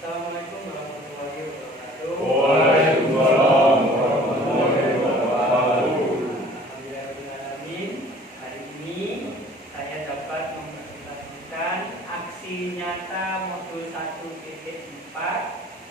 Assalamualaikum warahmatullahi wabarakatuh. Waalaikumsalam warahmatullahi wabarakatuh. Alhamdulillahirrahmanirrahim. Hari ini saya dapat mempresentasikan aksi nyata modul 1.4,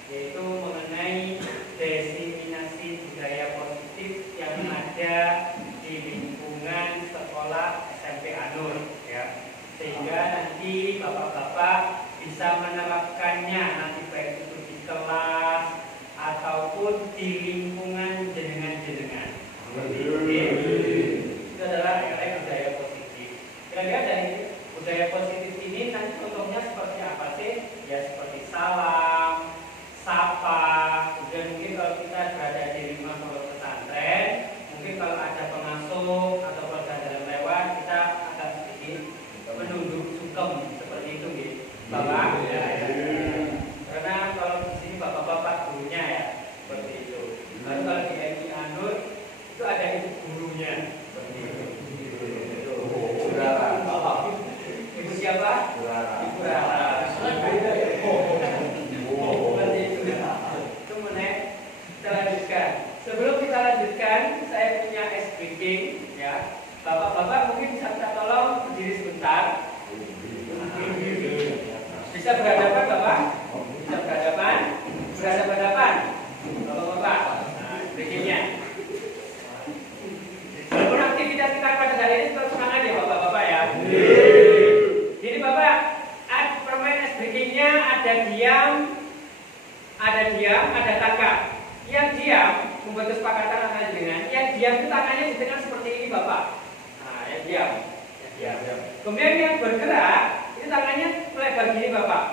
yaitu mengenai diseminasi budaya positif yang ada di lingkungan sekolah SMP Anur, ya. Sehingga nanti bapak-bapak bisa menerapkannya nanti baik itu di kelas ataupun di lingkungan jenengan-jenengan. Itu adalah budaya positif. Kira-kira dari budaya positif ini nanti contohnya seperti apa sih? Ya seperti salam, sapa, kemudian mungkin kalau kita berada di lingkungan pondok pesantren, mungkin kalau ada pengasuh atau keluarga dalam lewat, kita akan sedikit menunduk sungkem seperti itu, gitu. Bapak, ya. Karena kalau di sini bapak-bapak gurunya, ya, seperti itu. Lalu kalau di MI Anur itu ada ibu gurunya, seperti itu. Ibu siapa? Ibu Rara. Kita lanjutkan. Sebelum kita lanjutkan, saya punya ice breaking, ya. Bapak-bapak mungkin bisa minta tolong berdiri sebentar. Bisa berhadapan, Bapak? Bisa berhadapan? Berhadapan-hadapan? Bapak-bapak. Nah, breakingnya. Walaupun aktivitas kita pada hari ini tetap semangat ya, Bapak-bapak, ya. Jadi Bapak, permainan ice breakingnya ada diam, ada tangkap. Yang diam membuat kesepakatan antara dengan yang diam itu tangannya di tengah seperti ini, Bapak. Nah, yang diam. Kemudian yang bergerak itu tangannya melebar gini, Bapak.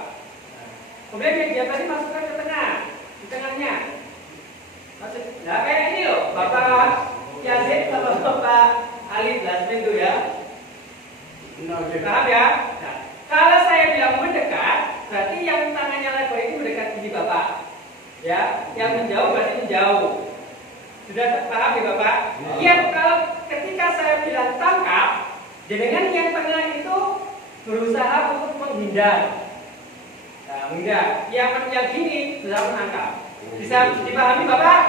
Kemudian yang diam tadi masukkan ke tengah, di tengahnya. Nah, kayak ini loh, Bapak Yazid sama Bapak Ali Blasmin itu, ya. Paham ya? Nah, kalau saya bilang mendekat, berarti yang tangannya lebar itu mendekat gini, Bapak. Ya, yang menjauh berarti menjauh. Sudah paham ya, Bapak? Yang kalau ketika saya bilang tangkap, jenengan yang tengah itu berusaha untuk menghindar. Nah, menghindar. Yang gini berusaha menangkap. Bisa dipahami, Bapak?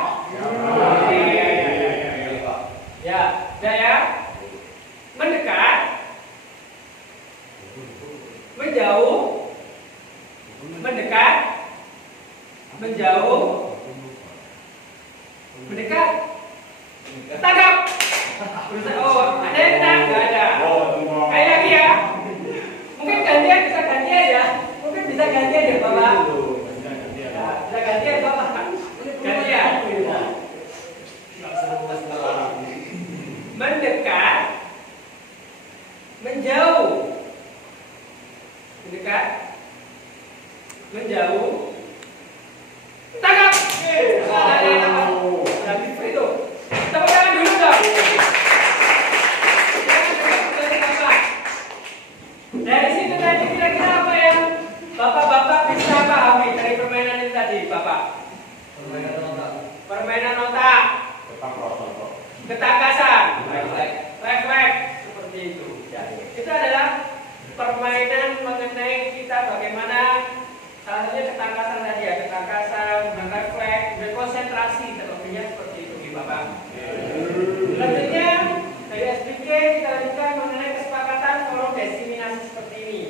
Ya, ya. Mendekat, menjauh, mendekat, menjauh, mendekat, tangkap. Oh, ada yang tak? Nggak ada. Kayak lagi ya. Mungkin gantian, bisa gantian ya. Mungkin bisa gantian ya, Bapak. Ya, bisa gantian, Bapak. Gantian. Mendekat, menjauh, mendekat, menjauh, tangkap. Itu. Tepuk tangan dulu dong. Dari situ tadi kira-kira apa yang bapak-bapak bisa pahami dari permainan ini tadi, Bapak? Permainan otak. Ketangkasan. Refleks. Seperti itu. Itu adalah permainan mengenai kita bagaimana salah satunya ketangkasan tadi ya, ketangkasan, refleks, berkonsentrasi, terlebihnya seperti itu, Bapak. Selanjutnya dari SPK kita lanjutkan mengenai kesepakatan forum diseminasi seperti ini.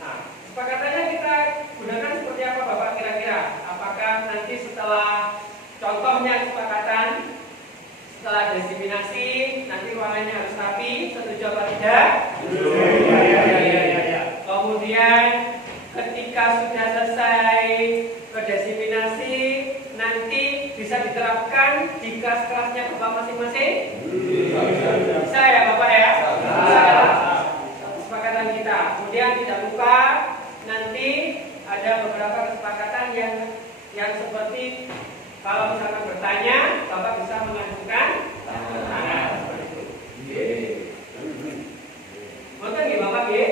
Nah, kesepakatannya kita gunakan seperti apa, Bapak, kira-kira? Apakah nanti setelah contohnya kesepakatan setelah diseminasi nanti ruangannya harus rapi, setuju apa tidak? Kemudian ketika sudah selesai berdiseminasi nanti bisa diterapkan di kelas-kelasnya Bapak masing-masing? Bisa ya, Bapak ya? Bisa. Kesepakatan kita. Kemudian tidak lupa nanti ada beberapa kesepakatan yang seperti kalau misalkan bertanya, Bapak bisa mengajukan tangan seperti itu. Betul nggih, Bapak nggih?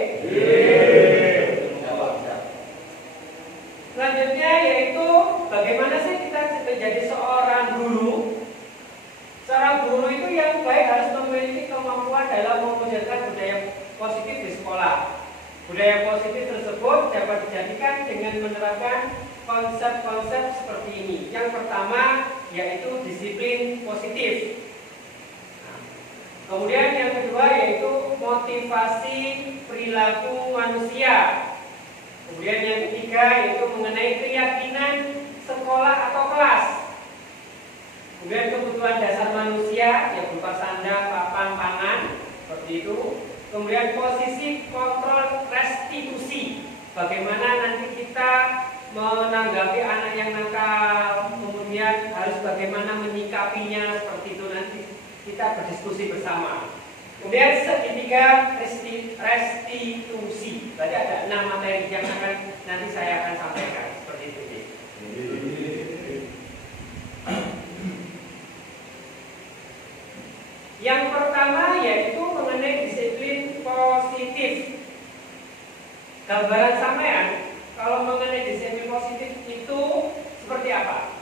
Selanjutnya yaitu bagaimana sih kita menjadi seorang guru. Seorang guru itu yang baik harus memiliki kemampuan dalam mewujudkan budaya positif di sekolah. Budaya positif tersebut dapat dijadikan dengan menerapkan konsep-konsep seperti ini. Yang pertama yaitu disiplin positif. Kemudian yang kedua yaitu motivasi perilaku manusia. Kemudian yang ketiga yaitu mengenai keyakinan sekolah atau kelas. Kemudian kebutuhan dasar manusia yang berupa sandang, papan, pangan, seperti itu. Kemudian posisi kontrol restitusi. Bagaimana nanti kita menanggapi anak yang nakal, kemudian harus bagaimana menyikapinya, seperti itu nanti kita berdiskusi bersama. Kemudian ketiga restitusi. Berarti ada 6 materi yang nanti saya akan sampaikan seperti itu. Yang pertama yaitu mengenai disiplin positif. Gambaran sampean kalau mengenai disiplin positif itu seperti apa?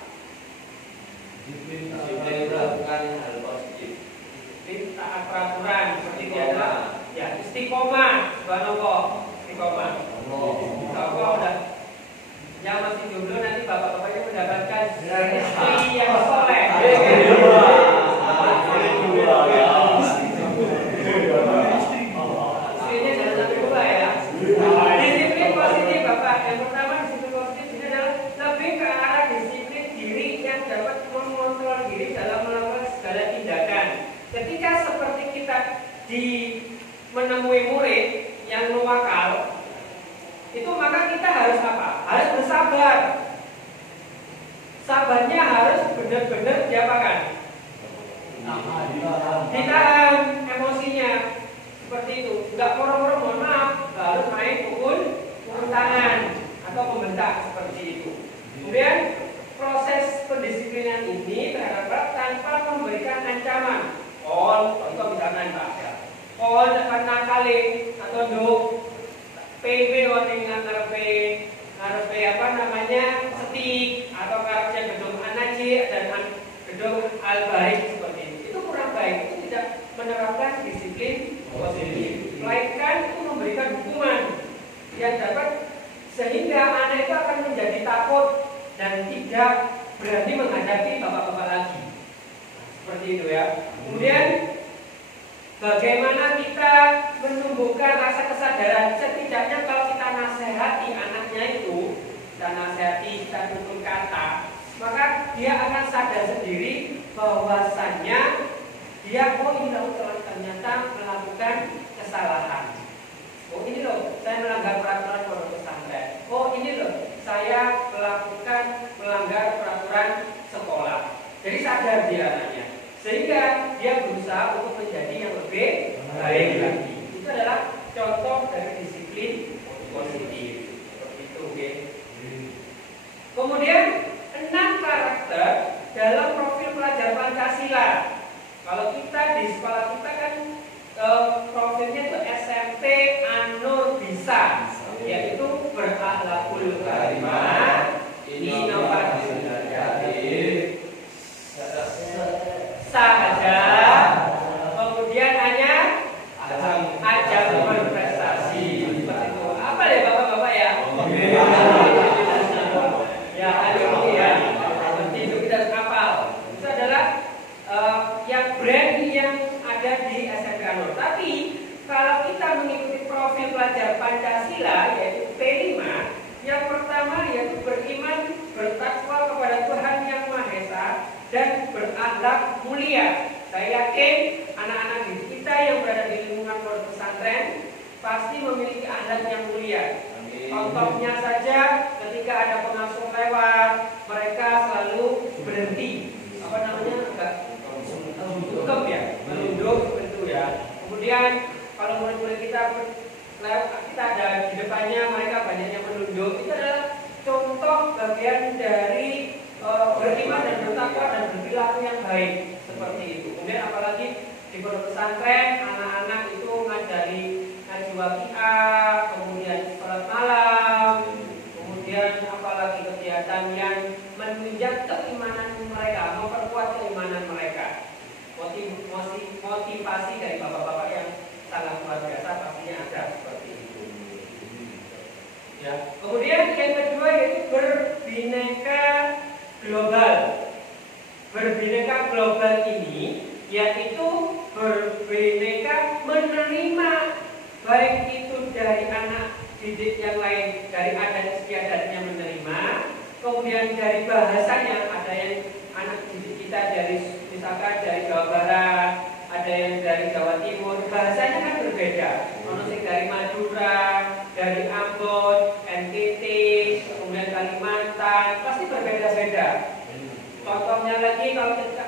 Disiplin melakukan hal positif. Disiplin taat peraturan seperti itu adalah ya istiqomah, subhanallah, istiqomah. Istiqomah udah yang masih jomblo nanti bapak-bapaknya mendapatkan istri yang soleh. Istrinya jangan sampai lupa ya. Disiplin positif bapak. Yang pertama disiplin positif ini adalah lebih ke arah disiplin diri yang dapat mengontrol diri dalam melakukan segala tindakan. Ketika seperti kita menemui murid yang nuwakal, itu maka kita harus apa? Harus bersabar. Sabarnya harus benar-benar diapakan? Ditahan emosinya, seperti itu. Enggak moro-moro mohon maaf, harus main pukul tangan atau membentak seperti itu. Kemudian proses pendisiplinan ini terhadap tanpa memberikan ancaman. Contoh misalkan Pak, akan nakali atau nduk PB dengan ngarepe apa namanya setik atau karakter gedung Anaji dan gedung Al-Baik seperti itu. Itu kurang baik, itu tidak menerapkan disiplin positif. Melainkan itu memberikan hukuman yang dapat sehingga anak itu akan menjadi takut dan tidak berani menghadapi bapak-bapak lagi. Seperti itu ya. Kemudian bagaimana kita menumbuhkan rasa kesadaran? Setidaknya kalau kita nasihati anaknya itu, kita nasihati, kita tuntun kata, maka dia akan sadar sendiri bahwasannya dia ini loh ternyata melakukan kesalahan. Ini loh saya melanggar peraturan pondok pesantren. Ini loh saya melanggar peraturan sekolah. Jadi sadar dia anaknya. Sehingga dia berusaha untuk menjadi yang lebih baik lagi. Itu adalah contoh dari disiplin positif. Seperti itu, oke. Kemudian 6 karakter dalam profil pelajar Pancasila. Kalau kita di sekolah kita kan profilnya itu SMP An-Nur Bisa, yaitu berakhlakul karimah, inovatif, sahaja, kemudian hanya ajang berprestasi. Seperti itu. Apa ya bapak-bapak ya? Ya, ini ya. Seperti itu kita harus hafal. Itu adalah yang brand yang ada di SMP An-Nur. Tapi kalau kita mengikuti profil pelajar Pancasila yaitu P5, yang pertama yaitu beriman, bertakwa kepada Tuhan Yang Maha Esa dan berakhlak mulia. Saya yakin anak-anak didik kita yang berada di lingkungan pondok pesantren pasti memiliki akhlak yang mulia. Contohnya saja ketika ada pengasuh lewat, mereka selalu berhenti. Apa namanya? Enggak tutup ya, menunduk itu ya. Kemudian kalau murid-murid kita ada di depannya, mereka banyak yang menunduk. Itu adalah contoh bagian dari beriman dan bertakwa dan berperilaku yang baik seperti itu. Kemudian apalagi di pondok pesantren anak-anak itu ngajari ngaji waqiah, kemudian salat malam, kemudian apalagi kegiatan yang menunjang keimanan mereka, memperkuat keimanan mereka. Motivasi dari bapak-bapak yang sangat luar biasa pastinya ada seperti itu. Ya. Kemudian yang kedua yaitu berbina Kemudian dari bahasanya, ada yang anak didik kita dari misalkan dari Jawa Barat, ada yang dari Jawa Timur, bahasanya kan berbeda. Ono sing dari Madura, dari Ambon, NTT, kemudian Kalimantan, pasti berbeda-beda. Contohnya lagi kalau kita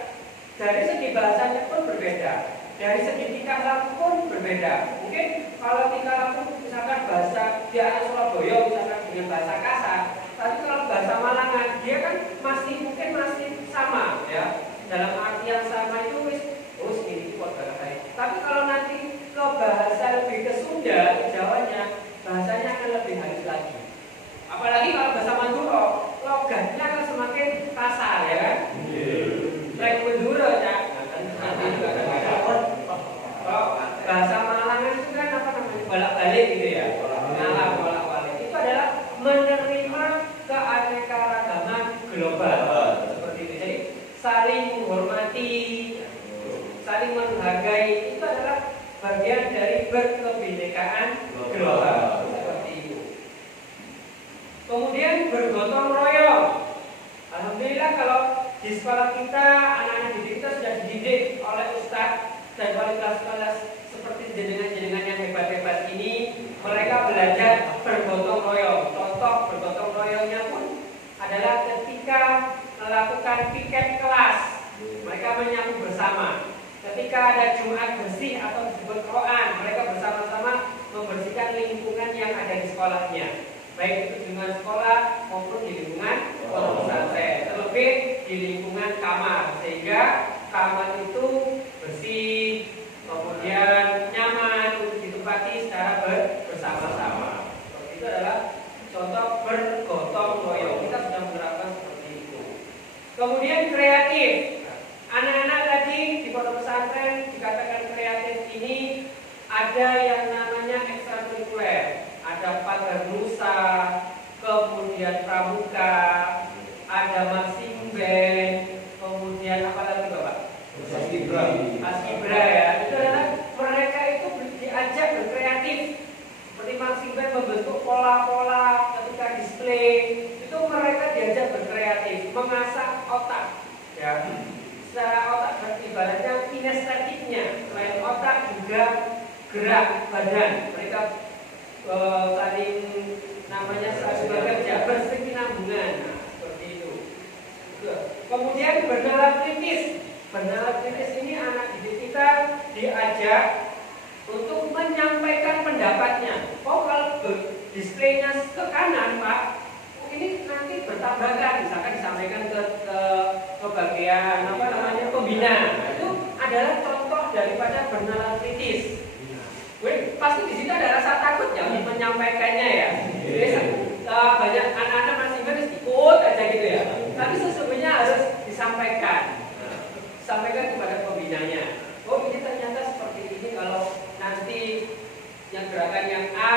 dari segi bahasanya pun berbeda, dari segi tingkah laku pun berbeda. Mungkin kalau tingkah laku misalkan bahasa di anak Surabaya misalkan dengan bahasa kasar, tapi kalau bahasa Malangan dia kan mungkin masih sama ya. Dalam arti yang sama itu ini buat bahasa. Tapi kalau nanti ke bahasa lebih ke Sunda, ke Jawanya, bahasanya akan lebih halus lagi. Apalagi kalau bahasa Madura, logatnya akan semakin kasar ya kan? Rek Madura ya. Nanti juga ada. Kalau bahasa Malangan itu kan apa namanya? Bolak-balik gitu ya. Ngalah bolak-balik. Itu adalah menerima keanekaragaman global. Seperti itu. Jadi saling menghormati, saling menghargai itu adalah bagian dari berkebinekaan global. Seperti itu. Kemudian bergotong royong. Alhamdulillah kalau di sekolah kita anak-anak didik kita sudah dididik oleh ustadz dan oleh kelas-kelas seperti jenengan-jenengan yang hebat-hebat ini, mereka belajar bergotong royong. Contoh bergotong royongnya pun adalah ketika melakukan piket kelas, mereka menyapu bersama. Ketika ada Jumat bersih atau disebut Quran, mereka bersama-sama membersihkan lingkungan yang ada di sekolahnya, baik itu lingkungan sekolah maupun di lingkungan pondok pesantren, terlebih di lingkungan kamar, sehingga kamar itu bersih, kemudian nyaman untuk ditempati secara bersama-sama. Seperti itu adalah contoh bergotong royong. Kita sudah menerapkan seperti itu. Kemudian kreatif. Anak-anak tadi di pondok pesantren dikatakan kreatif ini ada yang namanya ekstrakurikuler, ada pagar nusa, kemudian pramuka, ada marching band, kemudian apa lagi Bapak? Paskibra ya. Itu adalah mereka itu diajak berkreatif. Seperti marching band membentuk pola-pola ketika display, itu mereka diajak berkreatif, mengasah otak ya. Secara otak ibaratnya kinestetiknya, selain otak juga gerak badan. Mereka saling namanya saling bekerja, berkesinambungan. Nah, seperti itu. Kemudian bernalar kritis. Bernalar kritis ini anak didik kita diajak untuk menyampaikan pendapatnya. Oh, kalau displaynya ke kanan, Pak, ini nanti bertabrakan, misalkan disampaikan ke bagian apa namanya pembina. Itu adalah contoh daripada bernalar kritis. Pasti di sini ada rasa takut ya untuk menyampaikannya ya. Banyak anak-anak masih harus ikut aja gitu ya. Tapi sesungguhnya harus disampaikan, disampaikan kepada pembinanya. Oh, ini ternyata seperti ini. Kalau nanti yang gerakan yang A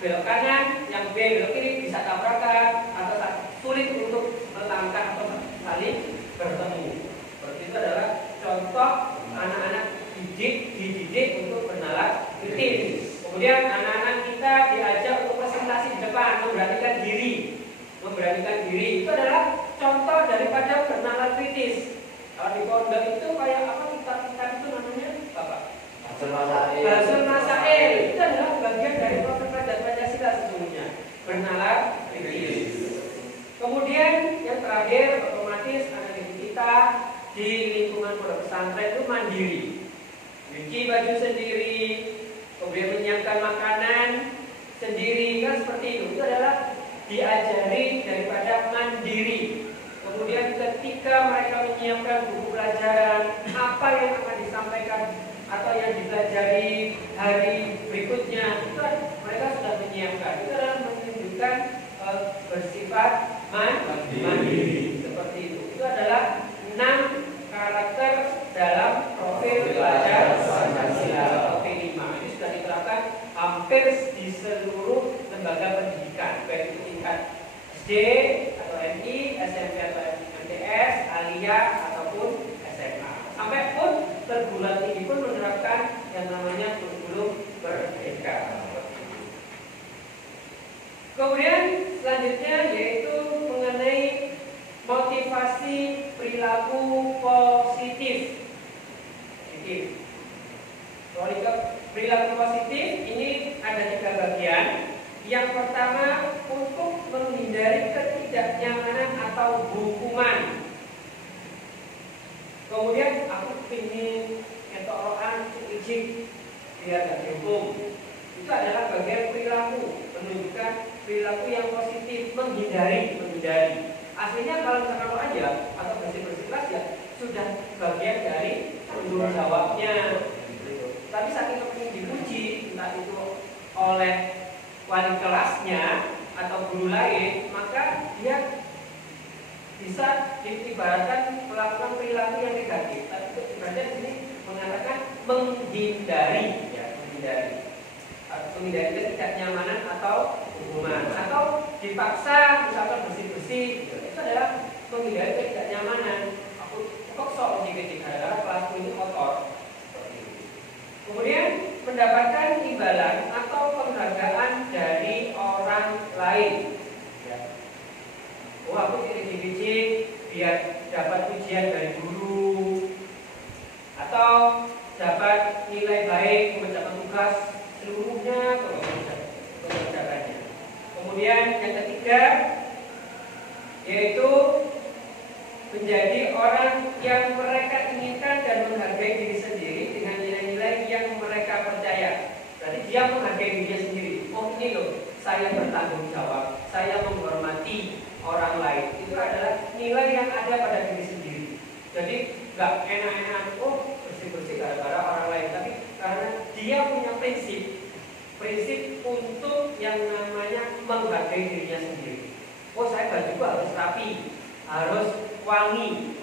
belok kanan, yang B belok kiri, bisa tabrakan atau sulit untuk melangkah atau saling bertemu. Seperti itu adalah contoh anak-anak dididik untuk bernalar kritis. Kemudian anak-anak kita diajak untuk presentasi di depan, memberanikan diri. Memberanikan diri itu adalah contoh daripada bernalar kritis. Kalau di pondok itu kayak apa kita itu namanya Bapak? Bahasa Masail itu adalah bagian dari proses pelajaran Pancasila sesungguhnya. Bernalar kritis. Kemudian yang terakhir otomatis anak didik kita di lingkungan pondok pesantren itu mandiri, cuci baju sendiri, kemudian menyiapkan makanan sendiri, kan seperti itu. Itu adalah diajari daripada mandiri. Kemudian ketika mereka menyiapkan buku pelajaran, apa yang akan disampaikan atau yang dipelajari hari berikutnya, itu mereka sudah menyiapkan. Itu adalah menunjukkan bersifat mandiri. Seperti itu. Itu adalah 6 karakter dalam profil pelajar Pancasila atau P5. Ini sudah diterapkan hampir di seluruh lembaga pendidikan, baik itu tingkat SD atau MI, SMP atau MTS, Aliyah ataupun SMA. Sampai pun perguruan tinggi pun menerapkan yang namanya kurikulum merdeka. Kemudian selanjutnya yaitu mengenai hukuman. Kemudian aku ingin ketorokan izin biar gak dihukum. Itu adalah bagian perilaku, menunjukkan perilaku yang positif, menghindari. Aslinya kalau misalkan lo aja atau bersih kelas ya sudah bagian dari tanggung jawabnya. Tapi saking kepingin dipuji, entah itu oleh wali kelasnya atau guru lain, maka dia bisa diibaratkan melakukan perilaku yang negatif. Tapi ibaratnya di sini mengatakan menghindari, ya, menghindari ketidaknyamanan atau hukuman, atau dipaksa misalkan bersih-bersih, itu adalah menghindari ketidaknyamanan. Aku kok sok jika kelasku ini kotor. Kemudian mendapatkan imbalan atau penghargaan dari orang lain. Oh, aku dididik biar dapat pujian dari guru atau dapat nilai baik mengerjakan tugas seluruhnya pengerjaannya. Kemudian yang ketiga yaitu menjadi orang yang mereka inginkan dan menghargai diri sendiri dengan nilai-nilai yang mereka percaya. Berarti dia menghargai dirinya sendiri. Oh, ini loh, saya bertanggung jawab, saya menghormati orang lain. Itu adalah nilai yang ada pada diri sendiri. Jadi nggak enak-enak, oh bersih-bersih gara-gara orang lain, tapi karena dia punya prinsip untuk yang namanya menghargai dirinya sendiri. Oh, saya baju harus rapi, harus wangi.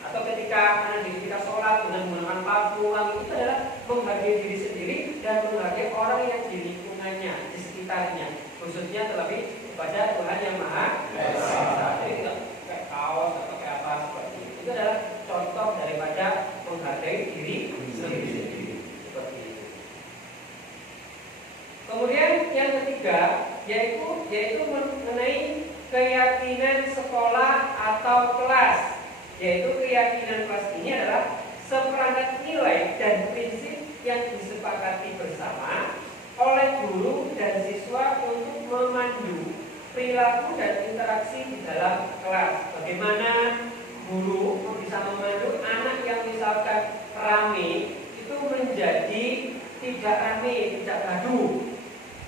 Atau ketika anak didik kita sholat dengan menggunakan parfum wangi, itu adalah menghargai diri sendiri dan menghargai orang yang di lingkungannya, di sekitarnya, khususnya terlebih kepada Tuhan yang Maha Esa. Jadi tidak pakai kaos atau pakai apa seperti itu. Itu adalah contoh daripada menghargai diri sendiri. Seperti itu. Kemudian yang ketiga yaitu mengenai keyakinan sekolah atau kelas. Yaitu keyakinan kelas ini adalah seperangkat nilai dan prinsip yang disepakati bersama oleh guru dan siswa untuk memandu perilaku dan interaksi di dalam kelas. Bagaimana guru bisa memandu anak yang misalkan rame itu menjadi tidak rame, tidak gaduh.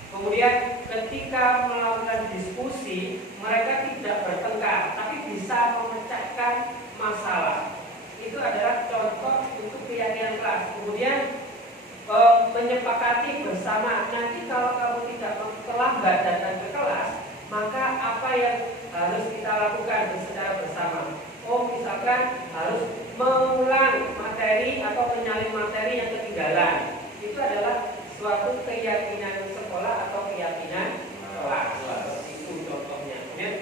Kemudian ketika melakukan diskusi mereka tidak bertengkar, tapi bisa memecahkan masalah. Itu adalah contoh untuk keyakinan kelas. Kemudian menyepakati bersama, nanti kalau kamu tidak terlambat datang ke kelas, maka apa yang harus kita lakukan secara bersama? Oh, misalkan harus mengulang materi atau menyalin materi yang ketinggalan. Itu adalah suatu keyakinan sekolah atau keyakinan kelas. Itu contohnya. Kemudian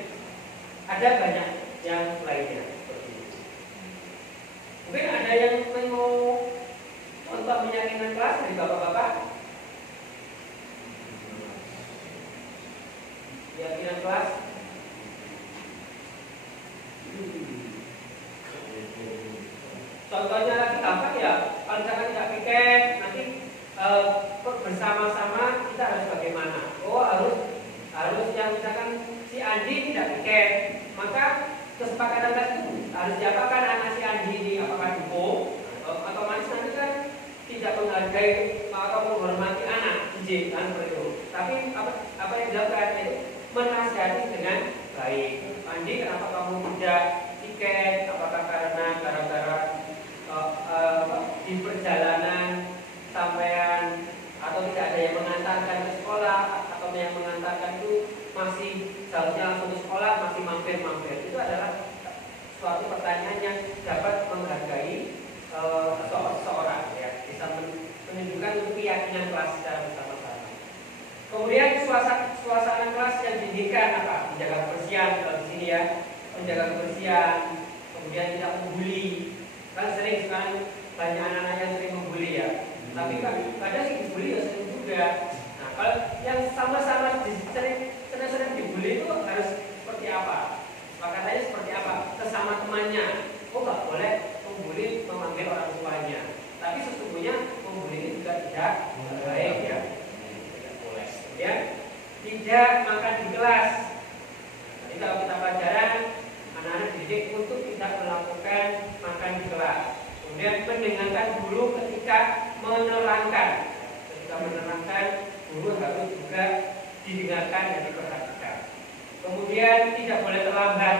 ada banyak yang lainnya. Mungkin ada yang mau contoh keyakinan kelas dari bapak-bapak? Keyakinan kelas. Contohnya lagi gampang ya. Kalau misalkan tidak piket, nanti bersama-sama kita harus bagaimana? Oh, harus yang misalkan si Andi tidak piket, maka kesepakatan itu harus diapakan anak si Andi ini, apakah dukung atau manis nanti kan tidak menghargai atau menghormati anak izin kan seperti itu. Tapi apa yang dilakukan itu menasihati dengan baik. Andi, kenapa kamu tidak tiket? Apakah karena gara-gara di perjalanan sampean atau tidak ada yang mengantarkan ke sekolah atau yang mengantarkan itu masih seharusnya langsung ke sekolah masih mampir-mampir? Itu adalah suatu pertanyaan yang dapat menghargai seseorang ya, bisa menunjukkan keyakinan kelas secara bersama-sama. Kemudian suasana kelas yang diinginkan apa? Menjaga kebersihan kalau di sini ya, menjaga kebersihan, kemudian tidak membuli. Kan sering sekarang banyak anak-anak yang sering membuli ya. Tapi kan kadang sih dibully ya sering juga. Nah, kalau yang sama-sama sering dibully itu harus seperti apa? Pakaiannya seperti apa? Sesama temannya. Oh, nggak boleh membuli memanggil orang tuanya. Tapi sesungguhnya membuli ini juga tidak baik ya. Tidak boleh. Ya, tidak makan di kelas. Jadi kalau kita pelajaran, anak ketika menerangkan. Ketika menerangkan, guru harus juga didengarkan dan diperhatikan. Kemudian tidak boleh terlambat,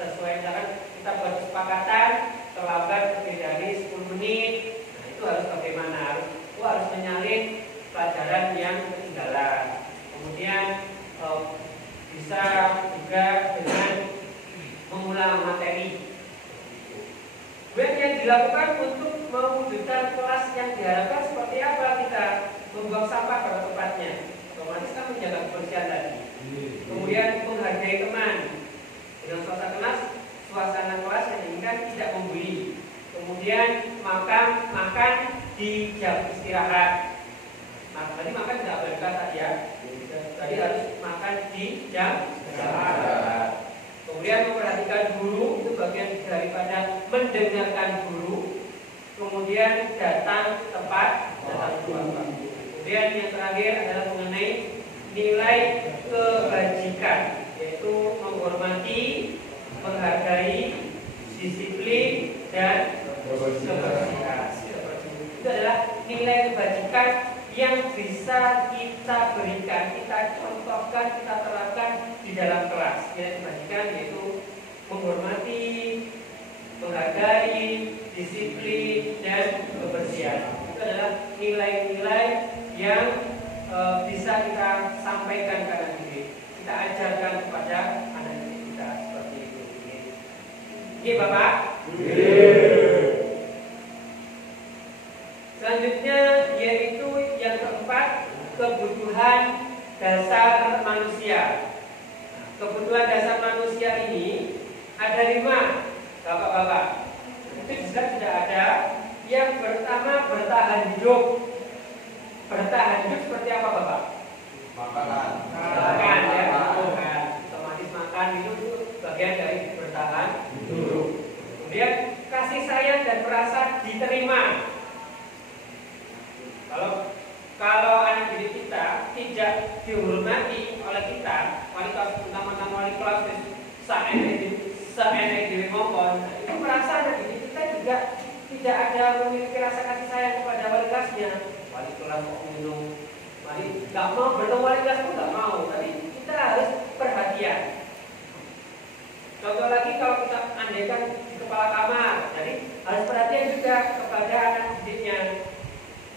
sesuai dengan kita buat kesepakatan terlambat lebih dari 10 menit. Nah, itu harus bagaimana? Harus menyalin pelajaran yang ketinggalan. Kemudian bisa juga dengan mengulang materi. Kemudian yang dilakukan untuk mewujudkan kelas yang diharapkan seperti apa? Kita membuang sampah pada tempatnya, otomatis kan menjaga kebersihan tadi. Kemudian menghargai teman dengan suasana kelas yang diinginkan tidak membuli. Kemudian makan di jam istirahat. Nah, tadi makan tidak berkata ya. Tadi harus makan di jam istirahat. Kemudian memperhatikan guru, itu bagian daripada mendengarkan guru. Kemudian datang tepat, datang tepat. Kemudian yang terakhir adalah mengenai nilai kebajikan, yaitu menghormati, menghargai, disiplin, dan kebersihan. Itu adalah nilai kebajikan yang bisa kita berikan, kita contohkan, kita terapkan di dalam kelas. Nilai kebajikan yaitu menghormati, menghargai, disiplin, dan kebersihan. Itu adalah nilai-nilai yang bisa kita sampaikan ke anak didik, kita ajarkan kepada anak didik kita seperti itu. Oke, Bapak. Selanjutnya yaitu yang keempat, kebutuhan dasar manusia. Kebutuhan dasar manusia ini ada 5, Bapak-bapak. Itu juga sudah ada. Yang pertama, bertahan hidup. Bertahan hidup seperti apa, Bapak? Makan ya, makan. Otomatis makan itu bagian dari bertahan hidup. Kemudian kasih sayang dan merasa diterima. Kalau anak didik kita tidak dihormati oleh kita, wali kelas, utama-utama wali kelas seenak diri ngomong, itu merasa anak didik kita juga tidak ada memiliki rasa kasih sayang kepada wali kelasnya. Wali kelas mau minum, nggak mau bertemu wali kelas pun nggak mau. Tapi kita harus perhatian. Contoh lagi kalau kita andaikan di kepala kamar, jadi harus perhatian juga kepada anak didiknya.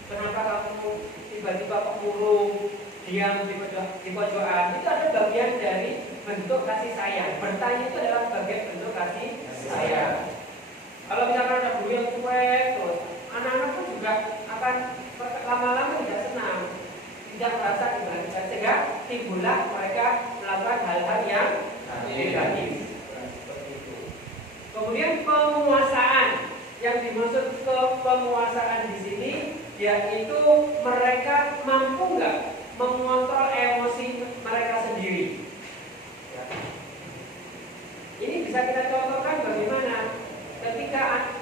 Kenapa kamu tiba-tiba kemurung, diam di pojokan? Itu ada bagian dari bentuk kasih sayang. Bertanya itu adalah bagian bentuk kasih sayang. Kalau misalkan ada guru yang cuek, terus anak-anak pun juga akan lama-lama tidak senang, tidak merasa dibahagiakan, sehingga timbullah mereka melakukan hal-hal yang negatif. Kemudian penguasaan, yang dimaksud penguasaan di sini yaitu mereka mampu nggak mengontrol emosi mereka sendiri. Ya. Ini bisa kita contohkan bagaimana ketika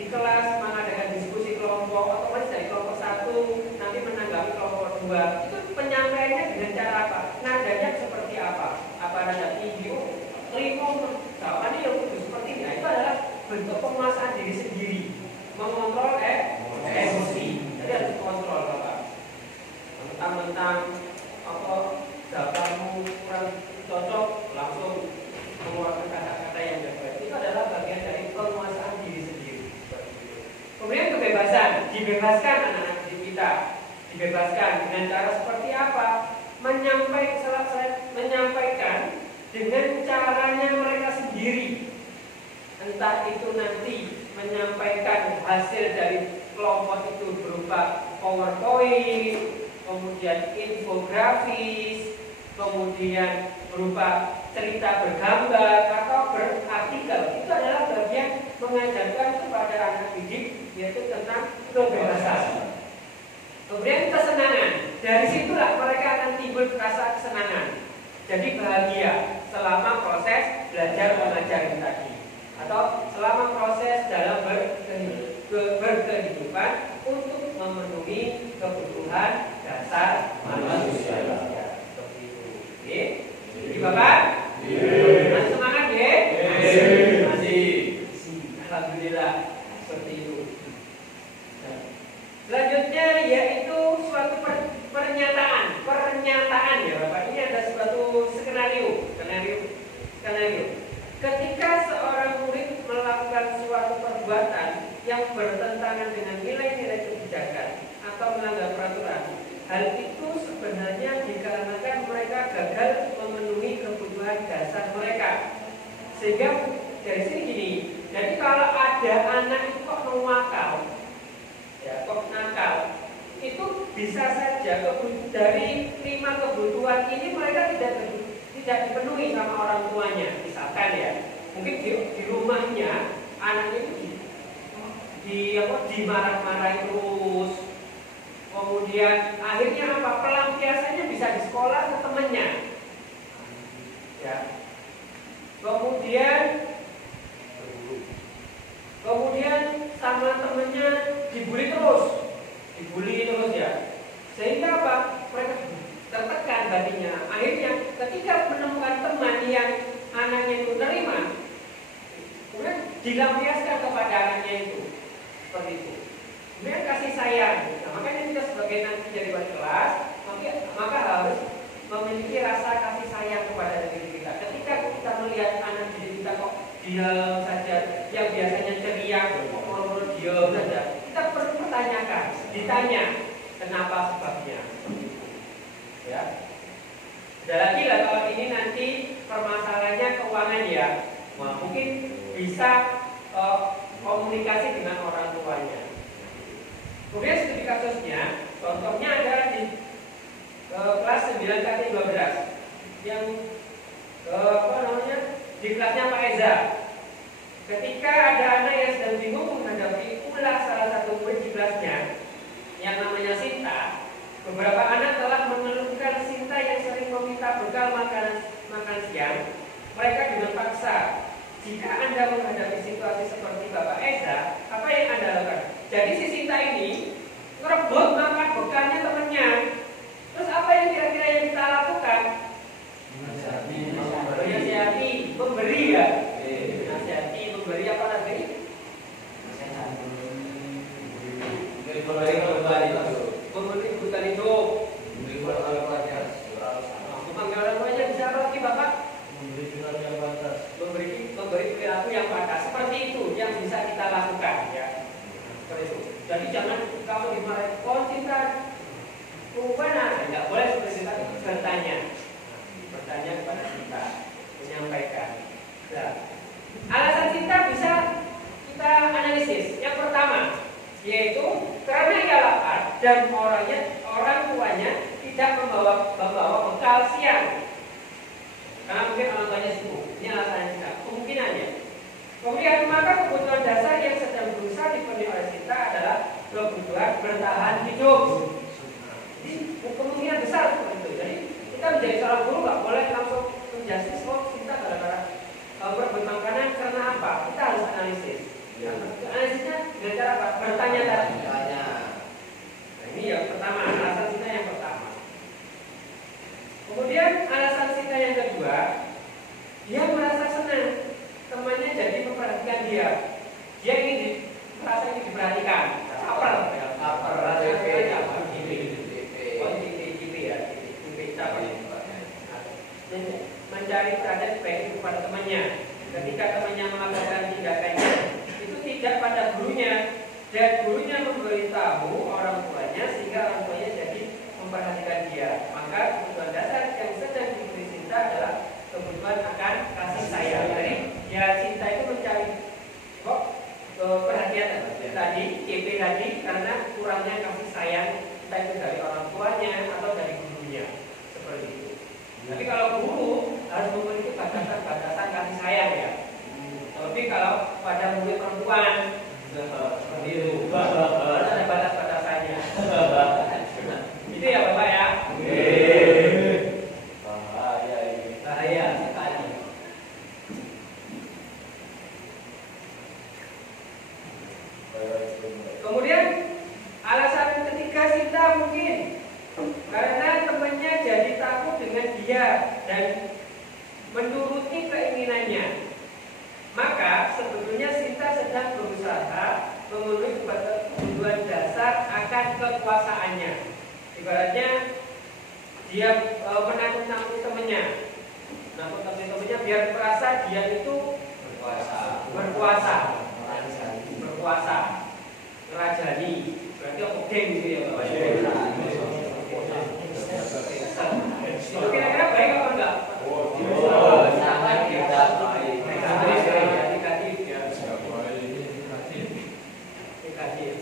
di kelas mengadakan diskusi kelompok, otomatis dari kelompok 1 nanti menanggapi kelompok 2, itu penyampaiannya dengan cara apa? Nadanya seperti apa? Apa nada tinggi? Jawabannya yang seperti ini. Nah, itu adalah bentuk penguasaan diri sendiri, mengontrol emosi. Jadi harus kontrol, Bapak. Mentang-mentang jawabanmu kurang cocok, langsung mengeluarkan kata-kata yang tidak baik. Itu adalah bagian dari penguasaan diri sendiri. Kemudian kebebasan, dibebaskan anak-anak didik kita, dibebaskan dengan cara seperti apa? Menyampaikan dengan caranya mereka sendiri. Entah itu nanti menyampaikan hasil dari kelompok itu berupa PowerPoint, kemudian infografis, kemudian berupa cerita bergambar atau berartikel. Itu adalah bagian mengajarkan kepada anak didik, yaitu tentang kebebasan. Kemudian kesenangan. Dari situlah mereka akan timbul rasa kesenangan. Jadi bahagia selama proses belajar mengajar ini tadi, atau selama proses dalam berkehidupan untuk memenuhi kebutuhan dasar manusia. Seperti itu. Oke? Jadi Bapak, masih semangat ya? Masih. Alhamdulillah. Seperti itu. Karena itu, ketika seorang murid melakukan suatu perbuatan yang bertentangan dengan nilai-nilai kebijakan atau melanggar peraturan, hal itu sebenarnya dikarenakan mereka gagal memenuhi kebutuhan dasar mereka. Sehingga dari sini gini, jadi kalau ada anak itu kok nakal, ya kok nakal, itu bisa saja dari 5 kebutuhan ini mereka tidak dipenuhi sama orang tuanya. Misalkan ya, mungkin di rumahnya anak itu dimarah-marahi terus, kemudian akhirnya apa, pelampiasannya bisa di sekolah ke temannya, ya. Kemudian sama temennya dibully terus ya, sehingga apa, mereka tertekan batinnya. Akhirnya ketika menemukan teman yang anaknya itu terima, kemudian dilampiaskan kepada anaknya itu seperti itu. Kemudian kasih sayang. Nah, makanya kita sebagai nanti jadi wali kelas, maka harus memiliki rasa kasih sayang kepada diri kita. Ketika kita melihat anak didik kita kok diam saja, yang biasanya ceria kok murmur diam saja, kita perlu pertanyakan, ditanya kenapa sebabnya. Ya. Ada lagi lah kalau ini nanti permasalahannya keuangan ya, nah, mungkin bisa komunikasi dengan orang tuanya. Kemudian studi kasusnya, contohnya adalah di kelas 9 KT 12 yang di kelasnya Pak Eza. Ketika ada anak yang sedang bingung menghadapi ulah salah satu murid di kelasnya yang namanya Sinta, beberapa anak telah mengeluhkan Sinta yang sering meminta bekal makan siang mereka dengan paksa. Jika Anda menghadapi situasi seperti Bapak Eza, apa yang Anda lakukan? Jadi si Sinta ini ngerebut makan bekalnya temannya. Terus apa yang kira-kira yang kita lakukan? Menasihati, memberi ya. Menasihati, memberi apa lagi? Memberi kebutuhan hidup. Memanggil orang tuanya bisa apa lagi Bapak? Memberi perilaku yang pantas. Seperti itu yang bisa kita lakukan ya. Seperti itu. Jadi jangan kalau dimarahi Sinta mana, tidak boleh seperti itu. Bertanya kepada Sinta, menyampaikan. Nah, alasan Sinta bisa kita analisis. Yang pertama, yaitu karena ia lapar dan orang tuanya tidak membawa bekal siang. Karena mungkin orang tuanya sibuk. Ini alasannya Sinta. Kemungkinannya. Kemudian maka kebutuhan dasar yang sedang berusaha dipenuhi oleh Sinta adalah kebutuhan bertahan hidup. Jadi kemungkinan besar seperti itu. Jadi kita menjadi seorang guru nggak boleh langsung menjudge Sinta gara-gara berebut makanan karena apa? Kita harus analisis. Analisisnya dengan cara apa? Bertanya-tanya. Nah, ini yang pertama, alasan Sinta yang pertama. Kemudian alasan Sinta yang kedua, dia merasa senang temannya jadi memperhatikan dia. Dia merasa ingin diperhatikan. Lapar. Mencari perhatian baik kepada temannya. Ketika temannya melakukan tindakannya itu tidak pada gurunya dan gurunya memberitahu orang tuanya sehingga orang tuanya jadi memperhatikan dia. Maka kebutuhan dasar yang sedang diberi Sinta adalah kebutuhan akan kasih sayang. Jadi ya Sinta itu mencari perhatian tadi, CP tadi karena kurangnya kasih sayang entah itu dari orang tuanya atau dari gurunya seperti itu. Tapi kalau guru harus memiliki batasan kasih sayang ya. Tapi kalau pada murid perempuan seperti itu harus ada batas-batasannya. Itu ya Bapak ya. Bahaya sekali. Kemudian alasan ketiga Sinta mungkin karena temannya jadi takut dengan dia dan menuruti keinginannya. Maka sebetulnya Sinta sedang berusaha memenuhi kebutuhan dasar akan kekuasaannya. Ibaratnya dia menakut-nakuti temannya. Menakut-nakuti temannya biar merasa dia itu berkuasa, ngerajani. Berarti obeng gitu ya Bapak. Itu kira-kira baik apa enggak? Sangat tidak baik. Negatif ya. Negatif.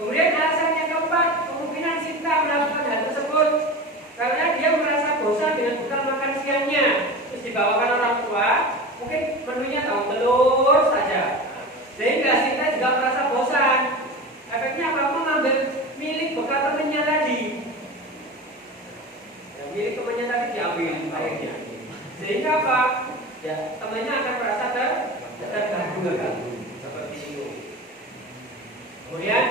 Kemudian alasan yang keempat, kemungkinan Sinta melakukan hal tersebut karena dia merasa bosan dengan bekal makan siangnya. Terus dibawakan orang tua, mungkin menunya tahu telur saja. Sehingga Sinta juga merasa bosan. Efeknya apa? Mengambil milik bekal temannya tadi. Ya, milik temannya tadi diambil akhirnya. Sehingga apa? Ya, temannya akan merasa terganggu. Seperti itu. Kemudian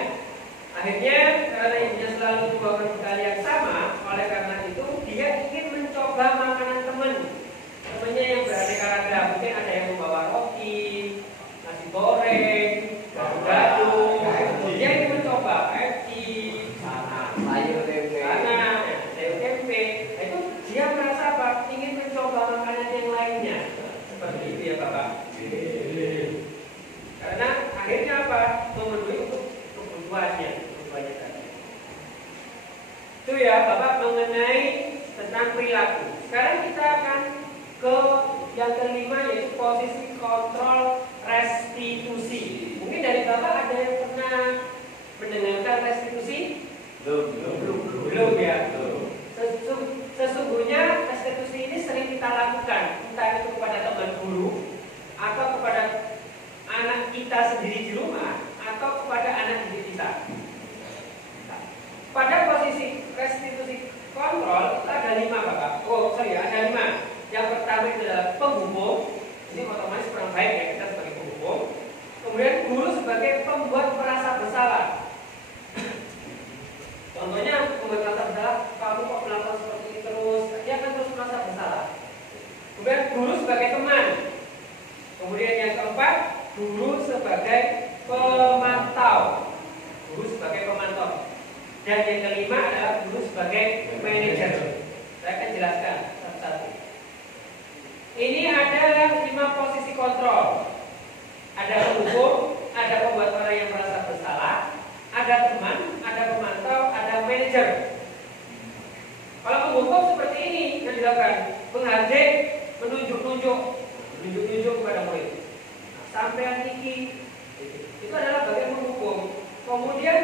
akhirnya karena ibunya selalu membawakan bekal yang sama, oleh karena itu dia ingin mencoba makanan temannya yang beraneka ragam. Mungkin ada yang membawa roti, nasi goreng, gado. Dia ingin mencoba KFC, sayur tempe. Itu dia merasa apa? Ingin mencoba makanan yang lainnya. Seperti itu ya Bapak. Karena akhirnya apa? Memenuhi untuk kebutuhannya tadi. Itu ya Bapak mengenai tentang perilaku. Sekarang kita akan ke yang kelima, yaitu posisi kontrol restitusi. Mungkin dari Bapak ada yang pernah mendengarkan restitusi? Belum ya. Sesungguhnya restitusi ini sering kita lakukan, entah itu kepada teman guru atau kepada anak kita sendiri di rumah atau kepada anak didik kita. Pada posisi restitusi kontrol ada 5 Bapak. Ada 5. Yang pertama itu adalah penghubung. Ini otomatis kurang baik ya kita sebagai penghubung. Kemudian guru sebagai pembuat merasa bersalah. Contohnya pembuat merasa bersalah, kamu kok melakukan seperti ini terus, dia akan terus merasa bersalah. Kemudian guru sebagai teman. Kemudian yang keempat, guru sebagai pemantau. Dan yang kelima adalah guru sebagai manajer. Saya akan jelaskan satu-satu. Ini adalah 5 posisi kontrol. Ada penghubung, ada pembuat orang yang merasa bersalah, ada teman, ada pemantau, ada manajer. Kalau penghubung seperti ini yang dilakukan, menghardik, menunjuk-nunjuk kepada murid. Sampai iki itu adalah bagian penghubung. Kemudian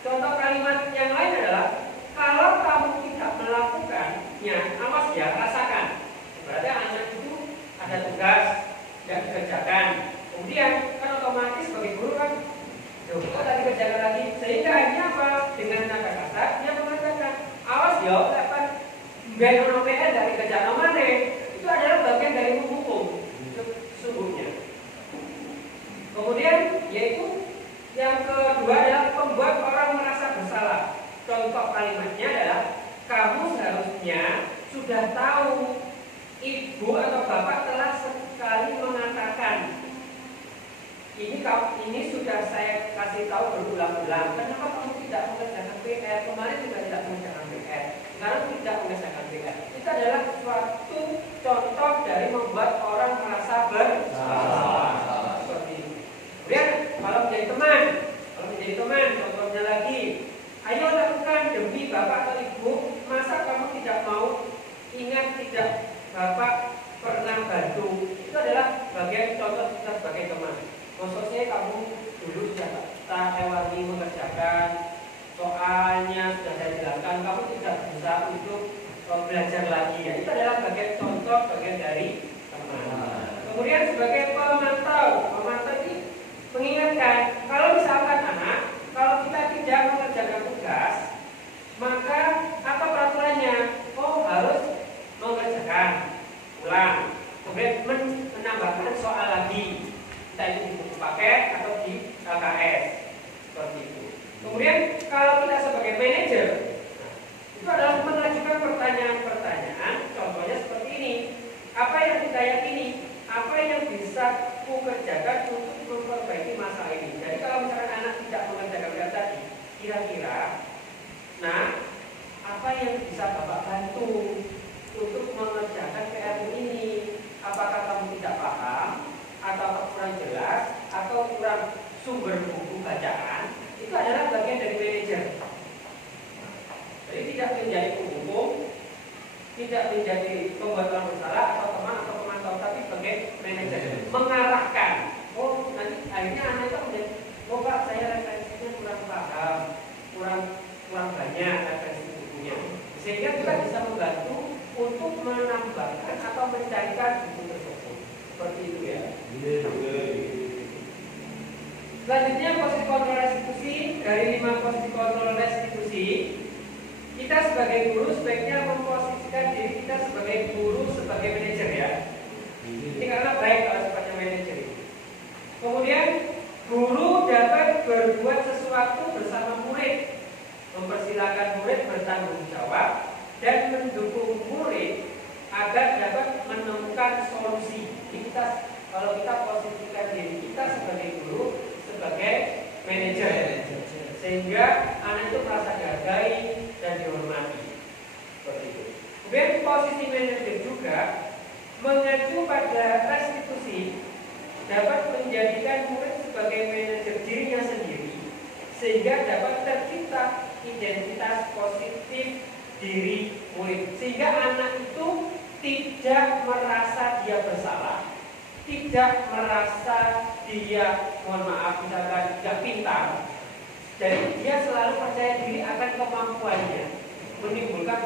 contoh kalimat yang lain adalah kalau kamu tidak melakukannya, awas ya, rasakan. Berarti anak itu ada tugas yang dikerjakan. Kemudian kan otomatis sebagai guru kan, kok tadi kerjakan lagi, sehingga akhirnya apa? Dengan nada kasar dia mengatakan, awas ya, apa? Biar ono PR dari kerjaan mana? Itu adalah bagian dari menghukum sesungguhnya. Kemudian yaitu yang kedua adalah membuat orang merasa bersalah. Contoh kalimatnya adalah kamu seharusnya sudah tahu ibu atau bapak telah sekali mengatakan ini sudah saya kasih tahu berulang-ulang. Kenapa kamu tidak mengerjakan PR? Kemarin juga tidak mengerjakan PR. Sekarang tidak mengerjakan PR. Itu adalah suatu contoh dari membuat orang merasa bersalah. Seperti itu. Kemudian kalau menjadi teman, contohnya lagi, ayo lakukan demi bapak atau ibu. Masa kamu tidak mau? Ingat tidak, bapak pernah bantu. Itu adalah bagian contoh kita sebagai teman. Maksudnya kamu dulu sudah tak hewangi mengerjakan soalnya sudah saya jelaskan, kamu tidak bisa untuk belajar lagi ya. Itu adalah bagian contoh, bagian dari teman. Kemudian sebagai pemantau ini mengingatkan kalau misalkan anak, kalau kita tidak mengerjakan tugas, maka apa peraturannya? Oh, harus mengerjakan ulang. Kemudian menambahkan soal lagi. Entah itu di buku paket atau di LKS seperti itu. Kemudian kalau kita sebagai manajer itu adalah mengajukan pertanyaan-pertanyaan. Contohnya seperti ini. Apa yang kita yakini? Apa yang bisa ku kerjakan untuk memperbaiki masalah ini? Jadi kalau misalkan anak tidak mengerjakan tadi, kira-kira bisa Bapak bantu untuk mengerjakan PR ini. Apakah kamu tidak paham, atau kurang jelas, atau kurang sumber buku bacaan, itu adalah bagian dari manajer. Jadi tidak menjadi penghukum, tidak menjadi pembuat orang bersalah atau teman atau pemantau, tapi sebagai manajer mengarahkan. Oh, nanti akhirnya anak itu menjadi, oh Pak, saya referensinya kurang paham, kurang banyak referensi bukunya, sehingga kita bisa membantu untuk menambahkan atau mencarikan buku tersebut. Seperti itu ya. Selanjutnya posisi kontrol restitusi. Dari 5 posisi kontrol restitusi, kita sebagai guru sebaiknya memposisikan diri kita sebagai guru, sebagai manajer ya. Ini karena baik kalau sifatnya manajer. Kemudian guru dapat berbuat sesuatu bersama murid, mempersilahkan murid bertanggung jawab dan mendukung murid agar dapat menemukan solusi. Ini kalau kita posisikan diri kita sebagai guru, sebagai manajer, sehingga anak itu merasa dihargai dan dihormati. Seperti itu. Kemudian posisi manajer juga mengacu pada restitusi dapat menjadikan murid sebagai manajer dirinya sendiri, sehingga dapat tercipta identitas positif diri murid, sehingga anak itu tidak merasa dia bersalah, tidak merasa dia, mohon maaf, misalkan tidak pintar. Jadi dia selalu percaya diri akan kemampuannya, menimbulkan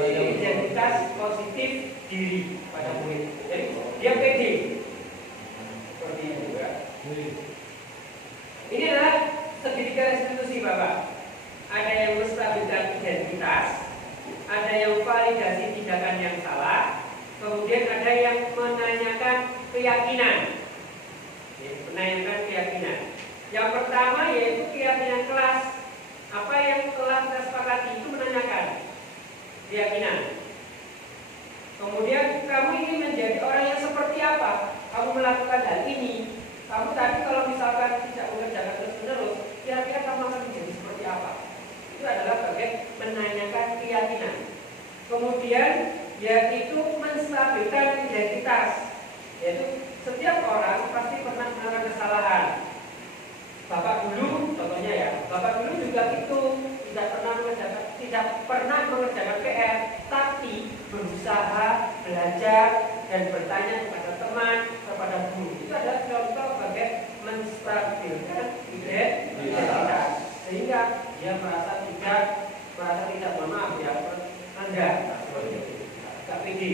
identitas positif diri pada murid. Jadi dia pede. Seperti itu juga. Ini adalah segitiga restitusi Bapak. Ada yang menstabilkan identitas, ada yang validasi tindakan yang salah, kemudian ada yang menanyakan keyakinan. Menanyakan keyakinan. Yang pertama yaitu keyakinan kelas. Apa yang telah kita sepakati itu menanyakan keyakinan. Kemudian kamu ingin menjadi orang yang seperti apa? Kamu melakukan hal ini. Kamu tadi kalau misalkan tidak mengerjakan terus-menerus, kira-kira kamu akan menjadi seperti apa? Itu adalah bagian menanyakan keyakinan. Kemudian yaitu menstabilkan identitas. Yaitu setiap orang pasti pernah melakukan kesalahan. Bapak dulu, contohnya ya, Bapak dulu juga itu tidak pernah mengerjakan PR, tapi berusaha belajar dan bertanya kepada teman, kepada guru. Itu adalah contoh sebagai menstabilkan identitas, sehingga dia merasa tidak mohon maaf ya, rendah, tidak pede.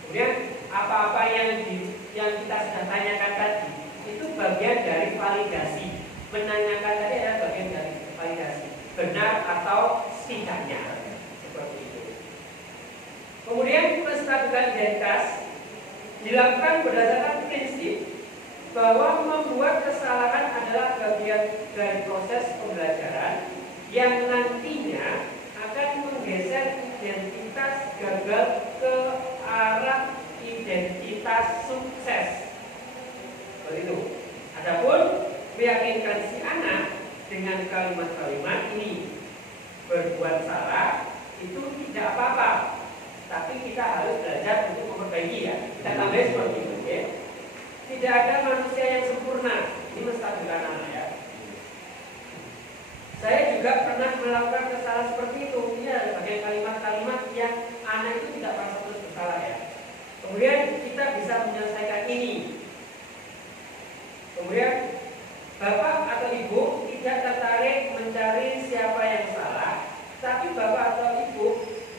Kemudian apa-apa yang kita sudah tanyakan tadi itu bagian dari validasi. Menanyakan tadi adalah bagian dari validasi, benar atau tidaknya, seperti itu. Kemudian menstabilkan identitas dilakukan berdasarkan prinsip bahwa membuat kesalahan adalah bagian dari proses pembelajaran yang nantinya akan menggeser identitas gagal ke arah identitas sukses. Seperti itu. Adapun meyakinkan si anak dengan kalimat-kalimat ini, berbuat salah itu tidak apa-apa, tapi kita harus belajar untuk memperbaiki ya. Kita tambah seperti itu ya. Tidak ada manusia yang sempurna. Ini menstabilkan anak ya. Saya juga pernah melakukan kesalahan seperti itu. Ini adalah bagian kalimat-kalimat yang anak itu tidak merasa terus bersalah ya. Kemudian kita bisa menyelesaikan ini. Kemudian Bapak atau Ibu tidak tertarik mencari siapa yang salah, tapi Bapak atau Ibu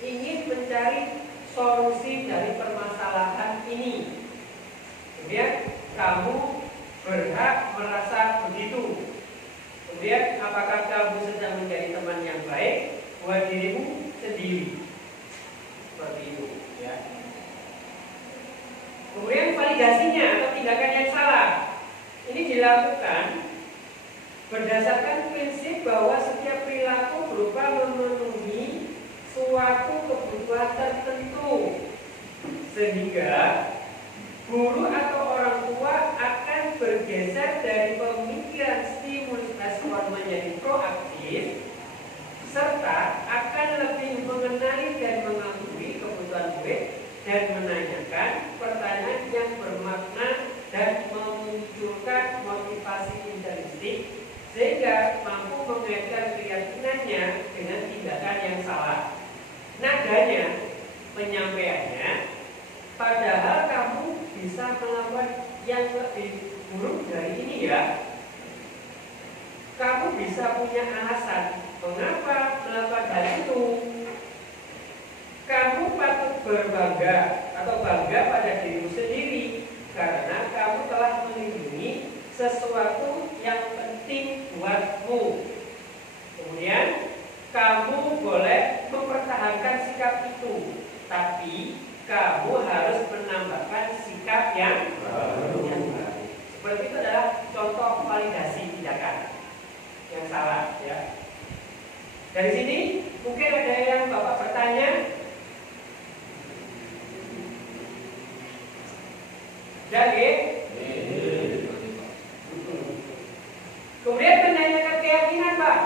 ingin mencari solusi dari permasalahan ini. Kemudian kamu berhak merasa begitu. Kemudian apakah kamu sedang menjadi teman yang baik buat dirimu sendiri? Seperti itu ya. Kemudian validasinya atau tindakan yang salah ini dilakukan berdasarkan prinsip bahwa setiap perilaku berupa memenuhi suatu kebutuhan tertentu, sehingga guru atau orang tua akan bergeser dari pemikiran stimulus respon menjadi proaktif dan menanyakan pertanyaan yang bermakna dan memunculkan motivasi intrinsik sehingga mampu mengaitkan keyakinannya dengan tindakan yang salah. Nadanya, penyampaiannya, padahal kamu bisa melakukan yang lebih buruk dari ini ya. Kamu bisa punya alasan mengapa melakukan hal itu. Kamu patut berbangga atau bangga pada dirimu sendiri karena kamu telah melindungi sesuatu yang penting buatmu. Kemudian kamu boleh mempertahankan sikap itu, tapi kamu harus menambahkan sikap yang baru. Seperti itu adalah contoh validasi tindakan yang salah, ya. Dari sini mungkin ada yang Bapak bertanya, jadi kemudian menanyakan keyakinan, Pak.